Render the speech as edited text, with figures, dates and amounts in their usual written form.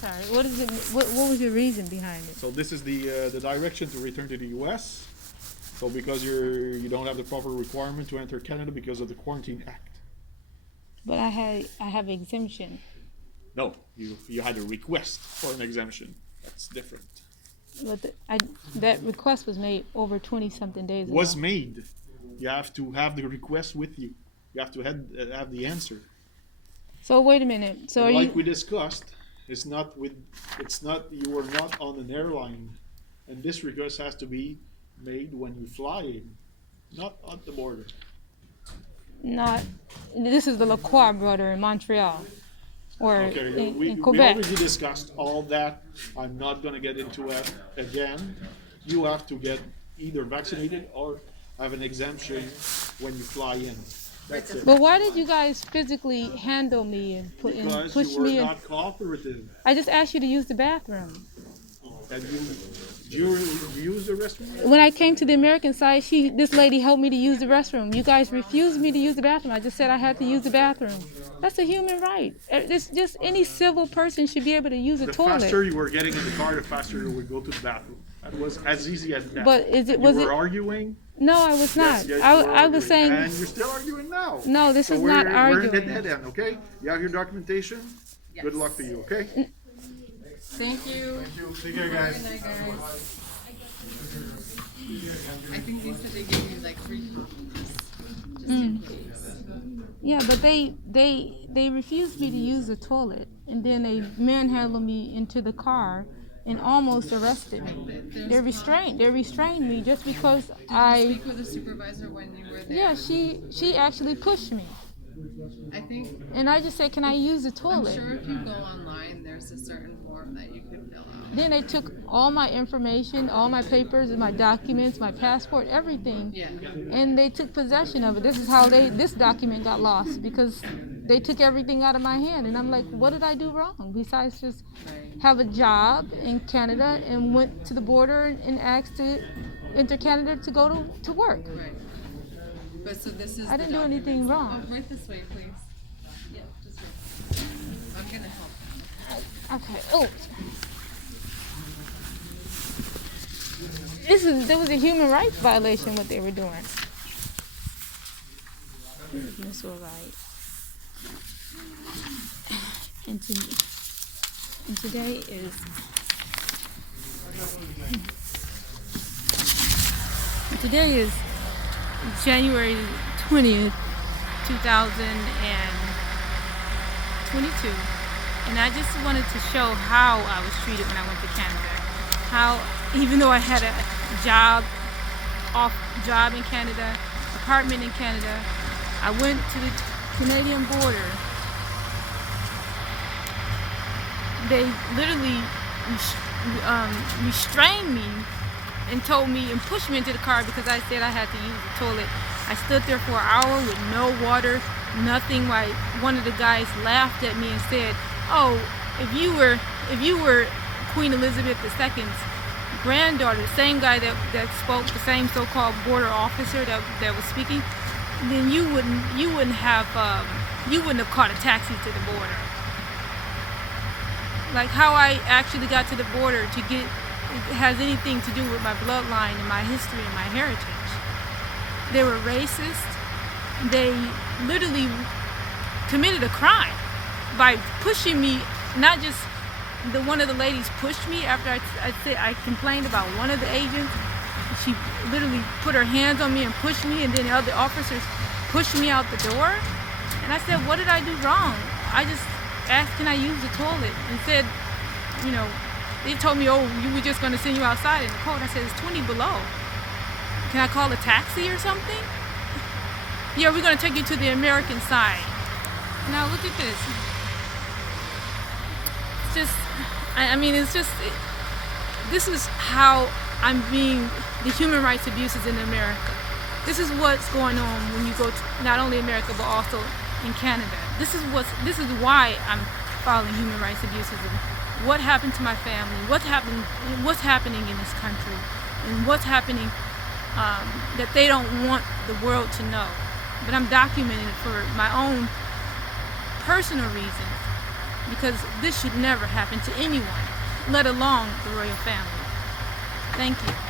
sorry. What is it? What was your reason behind it? So this is the direction to return to the U.S. So because you don't have the proper requirement to enter Canada because of the Quarantine Act. But I have exemption. No, you had a request for an exemption. That's different. But that request was made over 20-something days ago. Was made. You have to have the request with you. You have to have the answer. So wait a minute. So like we discussed, you are not on an airline, and this request has to be made when you fly in, not at the border. Not. This is the Lacroix border in Montreal, or in Quebec. We already discussed all that. I'm not going to get into it again. You have to get either vaccinated or have an exemption when you fly in. That's it. But why did you guys physically handle me and push me? Because you were not cooperative. I just asked you to use the bathroom. And you use the restroom? When I came to the American side, this lady helped me to use the restroom. You guys refused me to use the bathroom. I just said I had to use the bathroom. That's a human right. It's just any civil person should be able to use a toilet. The faster you were getting in the car, the faster you would go to the bathroom. That was as easy as that. But was it arguing? No, I was not. Yes, I was saying. And you're still arguing now. No, this is not arguing. We're in the dead end, okay? You have your documentation. Yes. Good luck for you, okay? Thank you. Thank you. Take care, guys. Good night, guys. I think they said they gave you like 3 copies, just in case. Yeah, but they refused me to use the toilet, and then they manhandled me into the car and almost arrested me. They restrained me just because Did you speak with the supervisor when you were there? Yeah, she actually pushed me. I think. And I just said, can I use the toilet? I'm sure if you go online, there's a certain form that you could fill out. Then they took all my information, all my papers, and my documents, my passport, everything. Yeah. And they took possession of it. This is how this document got lost, because they took everything out of my hand. And I'm like, what did I do wrong besides just have a job in Canada and went to the border and asked to enter Canada to go to work? Right. But so this is. I didn't do anything wrong. Oh, right this way, please. Yeah, just right. I'm gonna help. Okay. Oh. There was a human rights violation what they were doing. This is Nisura Wright. And today is January 20th, 2022. And I just wanted to show how I was treated when I went to Canada. How, even though I had a job in Canada, apartment in Canada, I went to the Canadian border. They literally restrained me and told me and pushed me into the car because I said I had to use the toilet. I stood there for an hour with no water, nothing. Like, one of the guys laughed at me and said, "Oh, if you were Oueen Elizabeth II's granddaughter," the same guy that spoke, the same so-called border officer that was speaking, then you wouldn't have caught a taxi to the border. Like, how I actually got to the border it has anything to do with my bloodline and my history and my heritage. They were racist. They literally committed a crime by pushing me. Not just one of the ladies pushed me after I complained about one of the agents. She literally put her hands on me and pushed me, and then the other officers pushed me out the door. And I said, what did I do wrong? I just asked, can I use the toilet? And said, they told me, oh, we're just going to send you outside in the cold. I said, it's 20 below. Can I call a taxi or something? Yeah, we're going to take you to the American side. Now look at this. This is how I'm being, the human rights abuses in America. This is what's going on when you go to not only America but also in Canada. This is why I'm filing human rights abuses. What happened to my family? What's happening in this country, and what's happening that they don't want the world to know. But I'm documenting it for my own personal reasons. because this should never happen to anyone, let alone the royal family. Thank you.